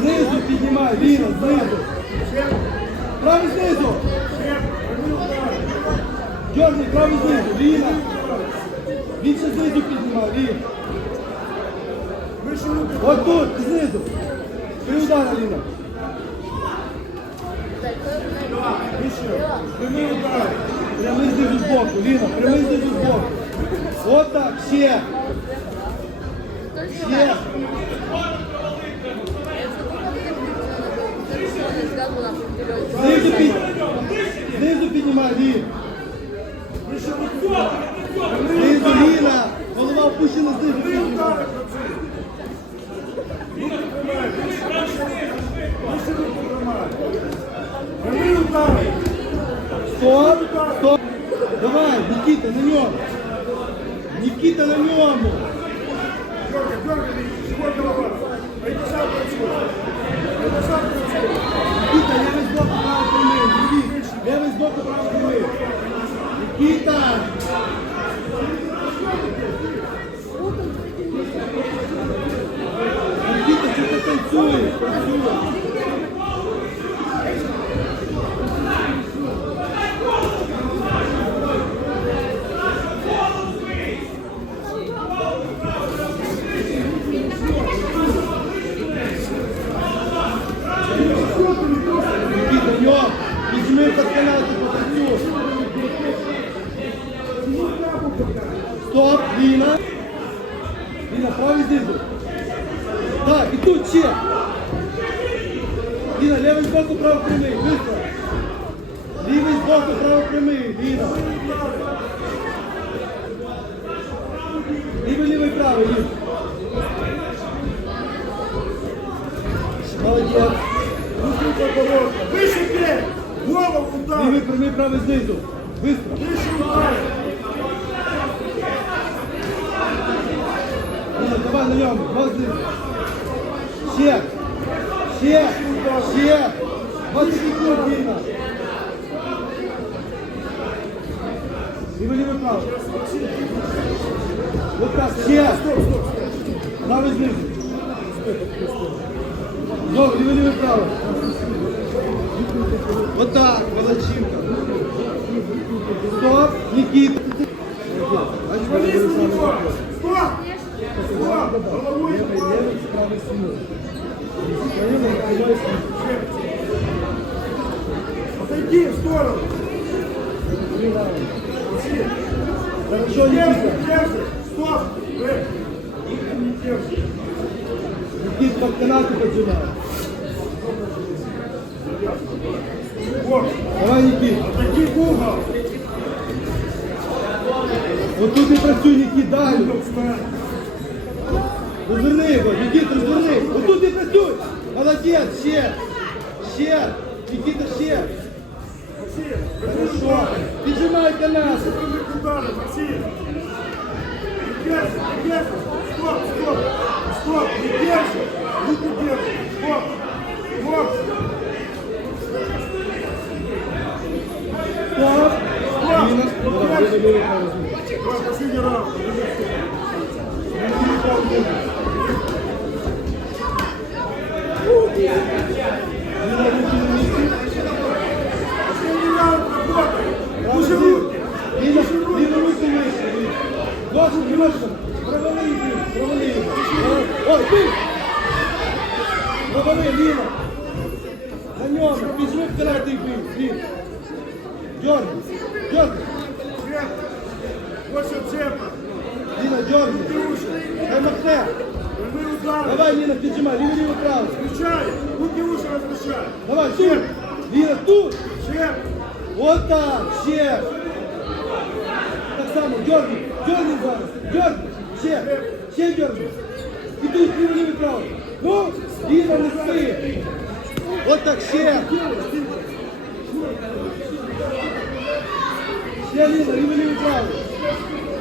Знизу піднімай, Ліна, знизу. Правий знизу. Дьорний, правий знизу, Ліна. Він ще знизу піднімав, Ліна. От тут, знизу. Три удара, Ліна. Прямий знизу збоку, Ліна, прямий знизу збоку. От так, ще. Ще. Знизу піднімай, Ліна. Знизу, Ліна. Голова опущена знизу. піднімай. Стоп, стоп. Давай, Никита, на нем. Никита, на нем. Никита, левый сбоку, правый прямый. Дивись, левый сбоку, правый прямый. Никита. Никита, что ты танцуешь? Танцуешь. Стоп, Ліна. Ліна, правий знизу. Так, і тут ще. Ліна, лівий збоку, правий прямий. Быстро. Лівий збоку, правий прямий. Ліна. Лівий, лівий, правий, Ліна. Молодець. Выше бей! Голову удар! Лівий прямий, правий знизу. Быстро. Выше удар! Ліна, давай на ньому, два знизу. Ще. Ще. Ще. 20 секунд, Ліна. Лівий, лівий, правий. Вот так, ще. Правий знизу. Знову, лівий, лівий, правий. Вот так, молодчинка. Стоп, него! Стоп! Стоп! Головой упал! Отойди в сторону! Хорошо, Держи, держи! Стоп! Э! Никит под канату поджимай. Давай, Никит. Отойди в угол! Тут і працюй, Никит, далі. Розверни його, Никит, розверни. Вот тут і працюй. Молодець, ще. Ще. Никита, ще. Хорошо. Піджимай. Прямых Максим! Не держи, не держи! Стоп, стоп! Стоп, не держи! Руку держи! Візьми в канат і бий. Давай, Ліна, піджимай. Ліва, ліва, право. Включай! Руки уши возвращай! Давай, тут. Ліна, тут. Цепь! Вот так. Ще. Так само. Дьорни. Дьорни зараз. Дьорни. Ще. Ще дьорни. І тут ліва, ліва, право. Ну, Ліна, не спи. Вот так ще. Ще Ліна, ліва, ліва, право. Стоп.